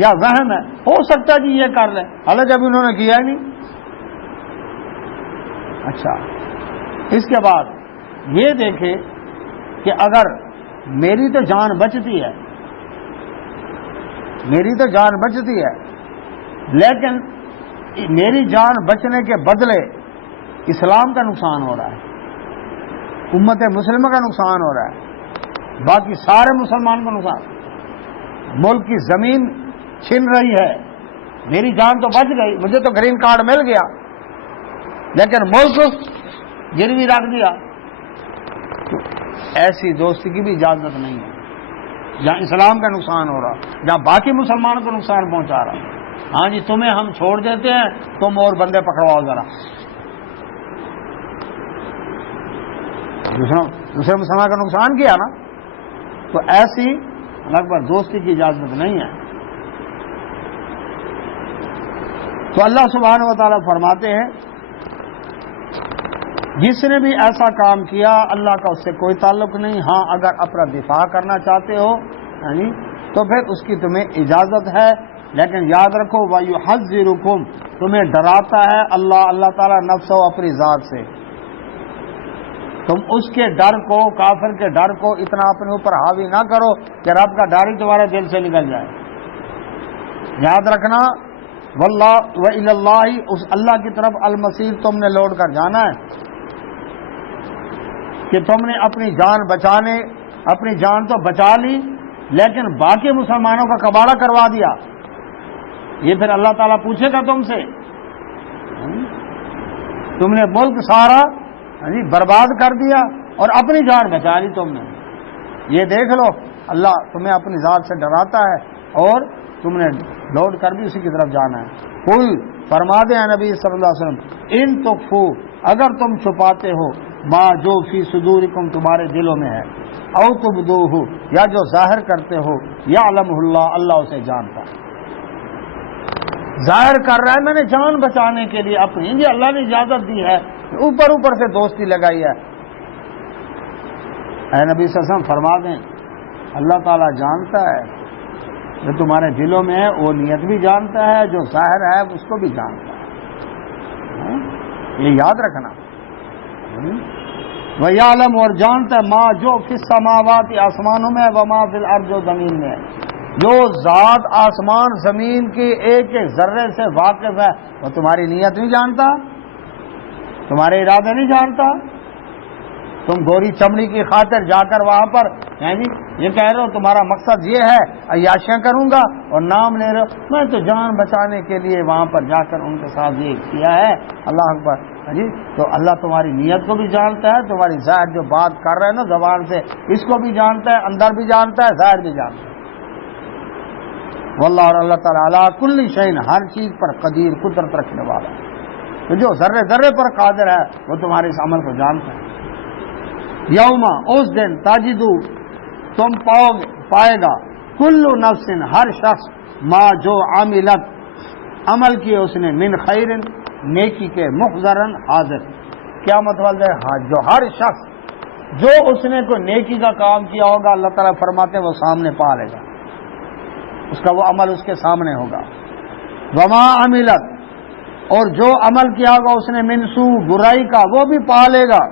یا وہم ہے، ہو سکتا ہے جی یہ کر لیں، حالانکہ ابھی انہوں نے کیا ہی نہیں۔ اچھا اس کے بعد یہ دیکھے کہ اگر میری تو جان بچتی ہے، میری تو جان بچتی ہے، لیکن میری جان بچنے کے بدلے اسلام کا نقصان ہو رہا ہے، امت مسلمہ کا نقصان ہو رہا ہے، باقی سارے مسلمان کو نقصان، ملک کی زمین چھن رہی ہے، میری جان تو بچ گئی، مجھے تو گرین کارڈ مل گیا، لیکن ملک گروی رکھ دیا، تو ایسی دوستی کی بھی اجازت نہیں ہے جہاں اسلام کا نقصان ہو رہا، جہاں باقی مسلمانوں کو نقصان پہنچا رہا۔ ہاں جی تمہیں ہم چھوڑ دیتے ہیں، تم اور بندے پکڑواؤ ذرا، دوسرے مسلمان کا نقصان کیا نا، تو ایسی لگ بھگ دوستی کی اجازت نہیں ہے۔ تو اللہ سبحانہ و تعالیٰ فرماتے ہیں جس نے بھی ایسا کام کیا اللہ کا اس سے کوئی تعلق نہیں، ہاں اگر اپنا دفاع کرنا چاہتے ہو تو پھر اس کی تمہیں اجازت ہے، لیکن یاد رکھو وَيُحَذِّرُكُمْ، تمہیں ڈراتا ہے اللہ تعالیٰ نفسہ اپنی ذات سے، تم اس کے ڈر کو، کافر کے ڈر کو اتنا اپنے اوپر حاوی نہ کرو کہ رب کا ڈر ہی تمہارے دل سے نکل جائے۔ یاد رکھنا واللہ وإلی اللہ، اس اللہ کی طرف المصیر تم نے لوٹ کر جانا ہے، کہ تم نے اپنی جان بچانے، اپنی جان تو بچا لی لیکن باقی مسلمانوں کا کباڑہ کروا دیا، یہ پھر اللہ تعالیٰ پوچھے گا تم سے، تم نے ملک سارا برباد کر دیا اور اپنی جان بچا لی تم نے، یہ دیکھ لو اللہ تمہیں اپنی ذات سے ڈراتا ہے اور تم نے لوٹ کر بھی اسی کی طرف جانا ہے۔ قل فرما دے نبی صلی اللہ علیہ وسلم ان تخفوا، اگر تم چھپاتے ہو ما جو فی صدورکم تمہارے دلوں میں ہے، او تبدوہ یا جو ظاہر کرتے ہو، یعلمہ اللہ اللہ اسے جانتا ہے، ظاہر کر رہا ہے میں نے جان بچانے کے لیے اپنی، یہ اللہ نے اجازت دی ہے، اوپر سے دوستی لگائی ہے۔ اے نبی صلی اللہ علیہ وسلم فرما دیں اللہ تعالیٰ جانتا ہے جو تمہارے دلوں میں ہے، وہ نیت بھی جانتا ہے، جو ظاہر ہے اس کو بھی جانتا ہے، یہ یاد رکھنا۔ وَيَعْلَمُ، اور جانتا ہے ما جو فی السماوات آسمانوں میں، وما فی الارض جو زمین میں، جو ذات آسمان زمین کی ایک ایک ذرے سے واقف ہے، وہ تمہاری نیت نہیں جانتا، تمہارے ارادے نہیں جانتا، تم گوری چمڑی کی خاطر جا کر وہاں پر یہ کہہ رہے ہو تمہارا مقصد یہ ہے عیاشیاں کروں گا اور نام لے رہے ہو، میں تو جان بچانے کے لیے وہاں پر جا کر ان کے ساتھ یہ کیا ہے، اللہ اکبر۔ تو اللہ تمہاری نیت کو بھی جانتا ہے، تمہاری ظاہر جو بات کر رہے ہیں نا زبان سے اس کو بھی جانتا ہے، اندر بھی جانتا ہے، ظاہر بھی جانتا ہے۔ واللہ، اور اللہ تعالیٰ علی کل شیء، ہر چیز پر قدیر، قدرت رکھنے والا ہے، تو جو ذرے ذرے پر قادر ہے وہ تمہارے اس عمل کو جانتا ہے۔ یوم، اس دن، تجدو، تم پائے گا، کل نفس، ہر شخص، ما جو عملت، عمل کیے اس نے، من خیر، نیکی کے، محضرن، حاضر۔ کیا مطلب ہے؟ جو ہر شخص جو اس نے کوئی نیکی کا کام کیا ہوگا اللہ تعالیٰ فرماتے ہیں وہ سامنے پا لے گا، اس کا وہ عمل اس کے سامنے ہوگا۔ وما عملت، اور جو عمل کیا ہوگا اس نے، من سوء، برائی کا، وہ بھی پا لے گا۔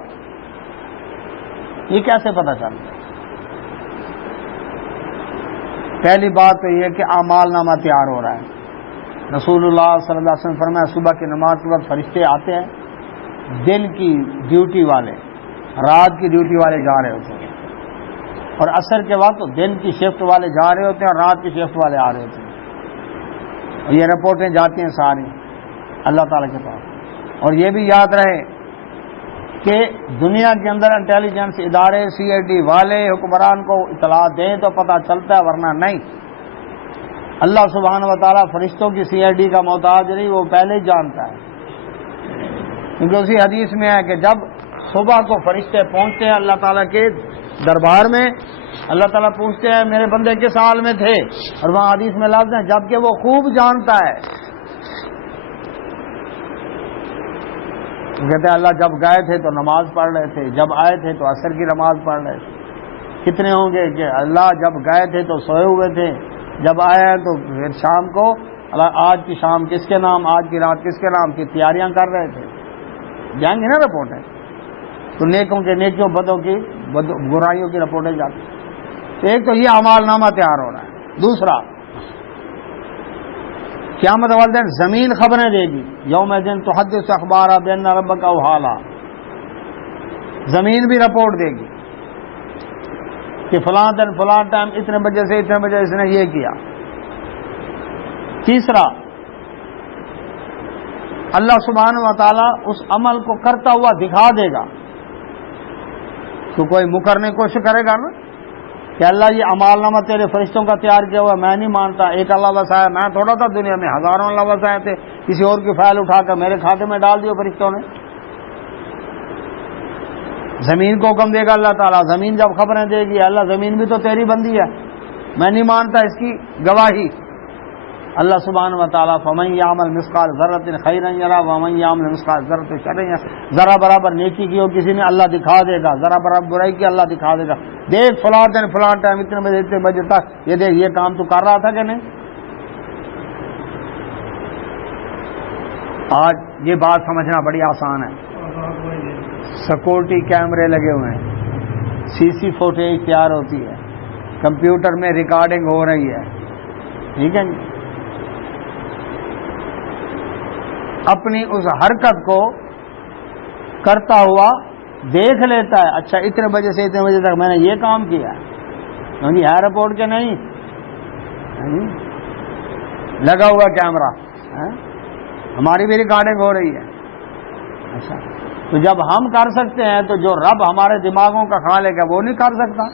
یہ کیسے پتہ چلتا؟ پہلی بات تو یہ کہ اعمال نامہ تیار ہو رہا ہے۔ رسول اللہ صلی اللہ علیہ وسلم فرمایا صبح کی نماز کے وقت فرشتے آتے ہیں، دن کی ڈیوٹی والے، رات کی ڈیوٹی والے جا رہے ہوتے ہیں، اور عصر کے وقت دن کی شفٹ والے جا رہے ہوتے ہیں اور رات کی شفٹ والے آ رہے ہوتے ہیں، اور یہ رپورٹیں جاتی ہیں ساری اللہ تعالیٰ کے پاس۔ اور یہ بھی یاد رہے کہ دنیا کے اندر انٹیلیجنس ادارے، سی آئی ڈی والے حکمران کو اطلاع دیں تو پتہ چلتا ہے، ورنہ نہیں۔ اللہ سبحانہ و تعالیٰ فرشتوں کی سی آئی ڈی کا محتاج نہیں، وہ پہلے ہی جانتا ہے، کیونکہ اسی حدیث میں ہے کہ جب صبح کو فرشتے پہنچتے ہیں اللہ تعالیٰ کے دربار میں، اللہ تعالیٰ پوچھتے ہیں میرے بندے کس حال میں تھے، اور وہاں حدیث میں لفظ ہے جبکہ وہ خوب جانتا ہے۔ کہتے ہیں اللہ جب گئے تھے تو نماز پڑھ رہے تھے، جب آئے تھے تو عصر کی نماز پڑھ رہے تھے۔ کتنے ہوں گے کہ اللہ جب گئے تھے تو سوئے ہوئے تھے، جب آئے ہیں تو پھر شام کو اللہ آج کی شام کس کے نام، آج کی رات کس کے نام کی تیاریاں کر رہے تھے۔ جائیں گے نا رپورٹیں، تو نیکوں کے نیکیوں، بدوں کی برائیوں کی رپورٹیں جاتی ہیں۔ تو ایک تو یہ اعمال نامہ تیار ہو رہا ہے۔ دوسرا، قیامت والے دن زمین خبریں دے گی، یوم دن تحدث اخبارا بین ربک او حالا، زمین بھی رپورٹ دے گی کہ فلاں دن فلاں ٹائم اتنے بجے سے اتنے بجے اس نے یہ کیا۔ تیسرا، اللہ سبحانہ و تعالیٰ اس عمل کو کرتا ہوا دکھا دے گا، تو کوئی مکرنے کی کوشش کرے گا نا کہ اللہ یہ اعمال نامہ تیرے فرشتوں کا تیار کیا ہوا، میں نہیں مانتا، ایک اللہ وسائے، میں تھوڑا تھا دنیا میں، ہزاروں اللہ وسائے تھے، کسی اور کی فائل اٹھا کر میرے کھاتے میں ڈال دیو فرشتوں نے۔ زمین کو حکم دے گا اللہ تعالیٰ، زمین جب خبریں دے گی اللہ زمین بھی تو تیری بندی ہے، میں نہیں مانتا اس کی گواہی۔ اللہ سبحانہ و تعالیٰ فمن یعمل مثقال ذرۃ خیرا یرہ ومن یعمل مثقال ذرۃ شرا یرہ، ذرا برابر نیکی کی ہو کسی نے اللہ دکھا دے گا، ذرا برابر برائی کی اللہ دکھا دے گا، دیکھ فلاں دن فلاں ٹائم اتنے بجے تک یہ دیکھ یہ کام تو کر رہا تھا کہ نہیں۔ آج یہ بات سمجھنا بڑی آسان ہے، سیکورٹی کیمرے لگے ہوئے ہیں، سی سی فوٹیج تیار ہوتی ہے، کمپیوٹر میں ریکارڈنگ ہو رہی ہے، ٹھیک ہے۔ اپنی اس حرکت کو کرتا ہوا دیکھ لیتا ہے، اچھا اتنے بجے سے اتنے بجے تک میں نے یہ کام کیا ہے، ہے رپورٹ کے نہیں لگا ہوا کیمرہ، ہماری بھی ریکارڈنگ ہو رہی ہے۔ اچھا، تو جب ہم کر سکتے ہیں تو جو رب ہمارے دماغوں کا خالق ہے وہ نہیں کر سکتا؟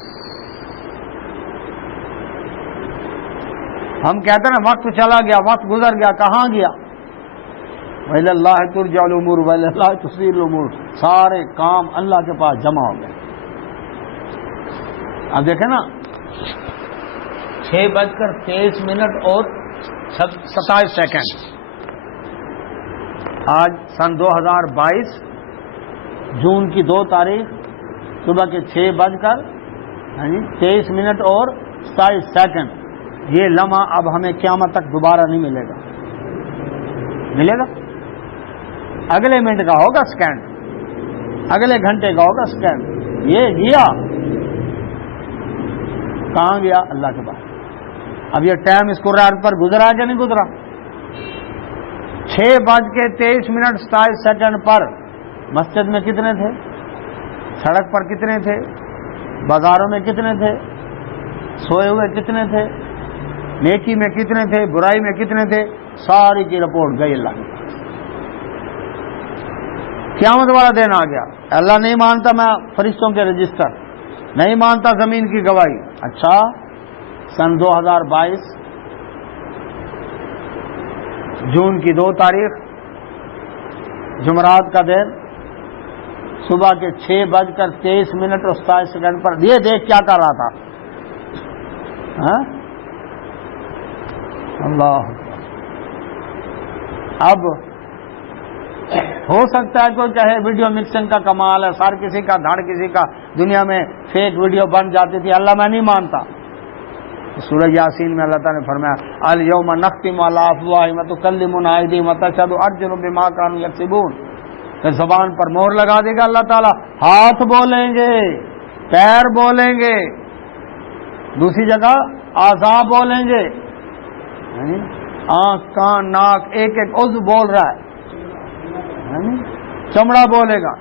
ہم کہتے ہیں نا وقت چلا گیا، وقت گزر گیا، کہاں گیا؟ وَإِلَى اللَّهِ تُرْجَعُ الْأُمُورُ وَإِلَى اللَّهِ تُصِيرُ الْأُمُورُ، سارے کام اللہ کے پاس جمع ہو گئے۔ اب دیکھیں نا 6:23 اور 27 سیکنڈ، آج سن 2022 جون کی 2 تاریخ صبح کے 6:23 اور 27 سیکنڈ، یہ لمحہ اب ہمیں قیامت تک دوبارہ نہیں ملے گا، ملے گا اگلے منٹ کا ہوگا سیکنڈ، اگلے گھنٹے کا ہوگا سیکنڈ، یہ گیا کہاں گیا؟ اللہ کے پاس۔ اب یہ ٹائم اس قرآن پر گزرا کہ نہیں گزرا؟ 6:23 27 سیکنڈ پر مسجد میں کتنے تھے؟ سڑک پر کتنے تھے، بازاروں میں کتنے تھے، سوئے ہوئے کتنے تھے، نیکی میں کتنے تھے، برائی میں کتنے تھے، ساری کی رپورٹ گئی اللہ کی۔ قیامت والا دن آ گیا، اللہ نہیں مانتا میں فرشتوں کے رجسٹر، نہیں مانتا زمین کی گواہی۔ اچھا، سن 2022 جون کی 2 تاریخ جمعرات کا دن صبح کے 6:23 پر یہ دیکھ کیا کر رہا تھا؟ ہاں؟ اللہ، اب ہو سکتا ہے کوئی کہے ویڈیو مکسنگ کا کمال ہے، سر کسی کا دھڑ کسی کا، دنیا میں فیک ویڈیو بن جاتی تھی، اللہ میں نہیں مانتا۔ سورہ یاسین میں اللہ تعالیٰ نے فرمایا الیوم نختم علی افواہہم وتکلمنا ایدیہم وتشہد ارجلہم بما کانوا یکسبون، کہ زبان پر مہر لگا دے گا اللہ تعالیٰ، ہاتھ بولیں گے، پیر بولیں گے، دوسری جگہ اعضاء بولیں گے، آنکھ کان ناک ایک ایک عضو بول رہا ہے، چمڑا بولے گا۔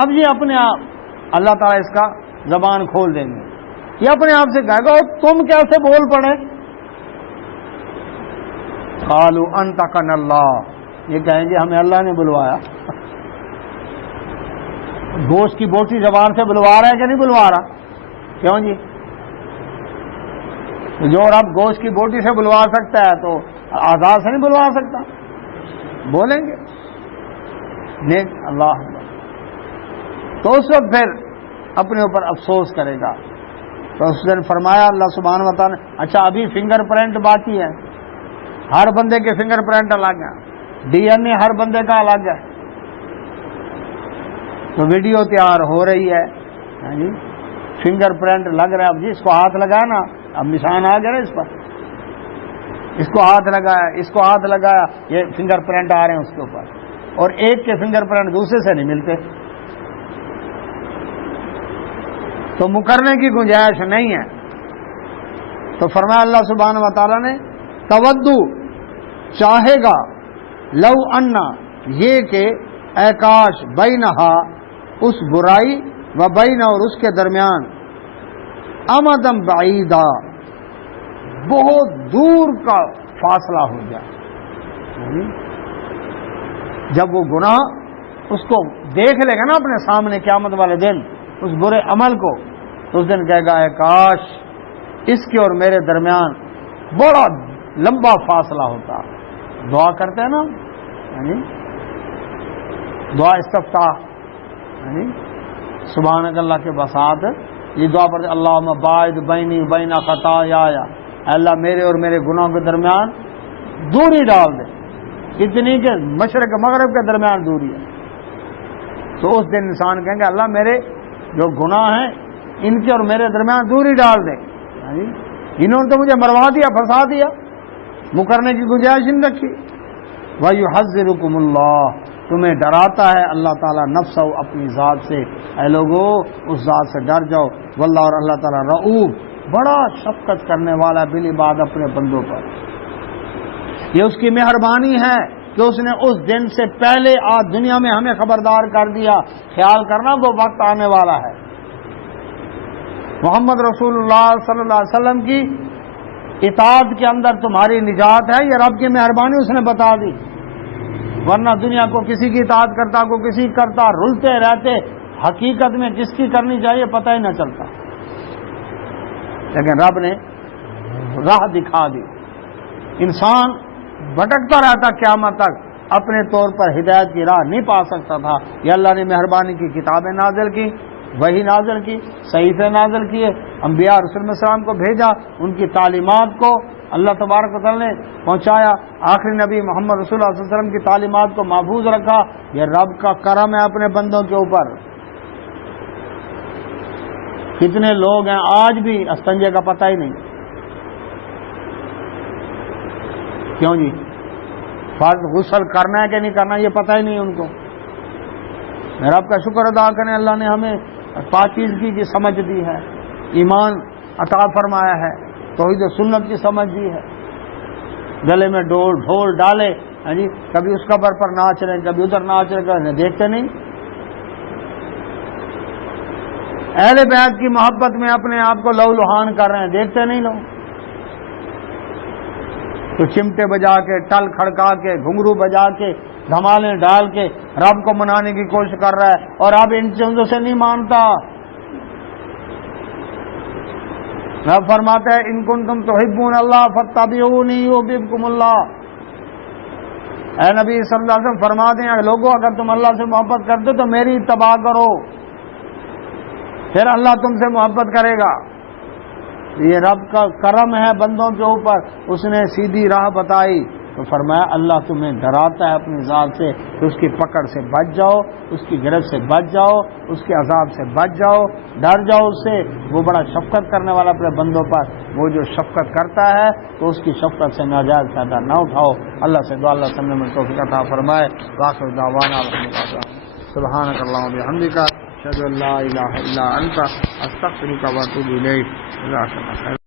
اب یہ اپنے آپ اللہ تعالیٰ اس کا زبان کھول دیں گے، یہ اپنے آپ سے کہے گا تم کیسے بول پڑے؟ قالوا انطقنا اللہ، یہ کہیں گے ہمیں اللہ نے بلوایا۔ گوشت کی بوٹی زبان سے بلوا رہا ہے کہ نہیں بلوا رہا؟ کیوں جی؟ جو رب گوشت کی بوٹی سے بلوا سکتا ہے تو آزاد سے نہیں بلوا سکتا؟ بولیں گے نیک اللہ۔ تو اس وقت پھر اپنے اوپر افسوس کرے گا۔ تو اس دن فرمایا اللہ سبحانہ و تعالیٰ نے اچھا ابھی فنگر پرنٹ باقی ہے، ہر بندے کے فنگر پرنٹ الگ ہیں، ڈی این اے ہر بندے کا الگ ہے، تو ویڈیو تیار ہو رہی ہے، جی فنگر پرنٹ لگ رہا ہے، اب جی اس کو ہاتھ لگایا نا، اب نشان آ گیا نا اس پر، اس کو ہاتھ لگایا، اس کو ہاتھ لگایا، یہ فنگر پرنٹ آ رہے ہیں اس کے اوپر، اور ایک کے فنگر پرنٹ دوسرے سے نہیں ملتے، تو مکرنے کی گنجائش نہیں ہے۔ تو فرمایا اللہ سبحانہ و تعالیٰ نے تودو، چاہے گا، لو انا، یہ کہ اے کاش، بینہا، اس برائی، و بینہ، اور اس کے درمیان، امدم بعیدا، بہت دور کا فاصلہ ہو جائے۔ جب وہ گناہ اس کو دیکھ لے گا نا اپنے سامنے قیامت والے دن، اس برے عمل کو، تو اس دن کہے گا اے کاش اس کے اور میرے درمیان بڑا لمبا فاصلہ ہوتا۔ دعا کرتے ہیں نا، دعا استفتاح، سبحانک اللہ کے بساط، یہ دعا پڑھتے اللہم باعد بینی بین خطایا، اللہ میرے اور میرے گناہوں کے درمیان دوری ڈال دے، اتنی کہ مشرق مغرب کے درمیان دوری ہے۔ تو اس دن انسان کہیں گے اللہ میرے جو گناہ ہیں ان کے اور میرے درمیان دوری ڈال دے، انہوں نے تو مجھے مروا دیا، پھنسا دیا، مکرنے کی گنجائش نہیں رکھی۔ وَيُحَذِّرُكُمُ اللَّهُ، تمہیں ڈراتا ہے اللہ تعالیٰ نفسہ، اپنی ذات سے، اے لوگو اس ذات سے ڈر جاؤ، واللہ، اور اللہ تعالیٰ رؤوف، بڑا شفقت کرنے والا بالعباد، اپنے بندوں پر۔ یہ اس کی مہربانی ہے کہ اس نے اس دن سے پہلے آج دنیا میں ہمیں خبردار کر دیا۔ خیال کرنا وہ وقت آنے والا ہے، محمد رسول اللہ صلی اللہ علیہ وسلم کی اطاعت کے اندر تمہاری نجات ہے، یہ رب کی مہربانی اس نے بتا دی، ورنہ دنیا کو کسی کی اطاعت کرتا، کو کسی کرتا، رلتے رہتے، حقیقت میں کس کی کرنی چاہیے پتہ ہی نہ چلتا، لیکن رب نے راہ دکھا دی۔ انسان بھٹکتا رہتا قیامت تک، اپنے طور پر ہدایت کی راہ نہیں پا سکتا تھا۔ یہ اللہ نے مہربانی کی کتابیں نازل کی، وحی نازل کی، صحیفے نازل کیے، انبیاء رسول السلام کو بھیجا، ان کی تعلیمات کو اللہ تبارک و تعالی نے پہنچایا، آخری نبی محمد رسول اللہ صلی اللہ علیہ وسلم کی تعلیمات کو محفوظ رکھا۔ یہ رب کا کرم ہے اپنے بندوں کے اوپر۔ کتنے لوگ ہیں آج بھی استنجے کا پتہ ہی نہیں، کیوں جی؟ فرض غسل کرنا ہے کہ نہیں کرنا یہ پتہ ہی نہیں ان کو۔ رب کا شکر ادا کریں، اللہ نے ہمیں پاکیزگی کی سمجھ دی ہے، ایمان عطا فرمایا ہے، توحید و سنت کی سمجھ دی ہے۔ گلے میں ڈھول ڈالے، جی کبھی اس قبر پر ناچ رہے، کبھی ادھر ناچ رہے، دیکھتے نہیں۔ اہل بیت کی محبت میں اپنے آپ کو لہو لہان کر رہے ہیں، دیکھتے نہیں لوگ؟ تو چمٹے بجا کے، ٹل کھڑکا کے، گھنگرو بجا کے، دھمالیں ڈال کے رب کو منانے کی کوشش کر رہا ہے، اور اب ان چیزوں سے نہیں مانتا۔ رب فرماتا ہے ان کنتم تحبون اللہ فاتبعونی یحببکم اللہ۔ اے نبی صلی اللہ علیہ وسلم فرما دیں اگر لوگوں اگر تم اللہ سے محبت کرتے ہو تو میری اتباع کرو، پھر اللہ تم سے محبت کرے گا۔ یہ رب کا کرم ہے بندوں کے اوپر، اس نے سیدھی راہ بتائی تو فرمایا اللہ تمہیں ڈراتا ہے اپنی ذات سے کہ اس کی پکڑ سے بچ جاؤ، اس کی گرفت سے بچ جاؤ، اس کے عذاب سے بچ جاؤ، ڈر جاؤ اس سے۔ وہ بڑا شفقت کرنے والا اپنے بندوں پر، وہ جو شفقت کرتا ہے تو اس کی شفقت سے ناجائز فائدہ نہ اٹھاؤ۔ اللہ سے دعا اللہ سمجھنے میں توفیق عطا فرمائے۔ وآخر دعوانا الحمدللہ سبحانک اللہم وبحمدک اشہد ان لا الہ الا انت استغفرک واتوب الیک۔ جزاک اللہ خیر۔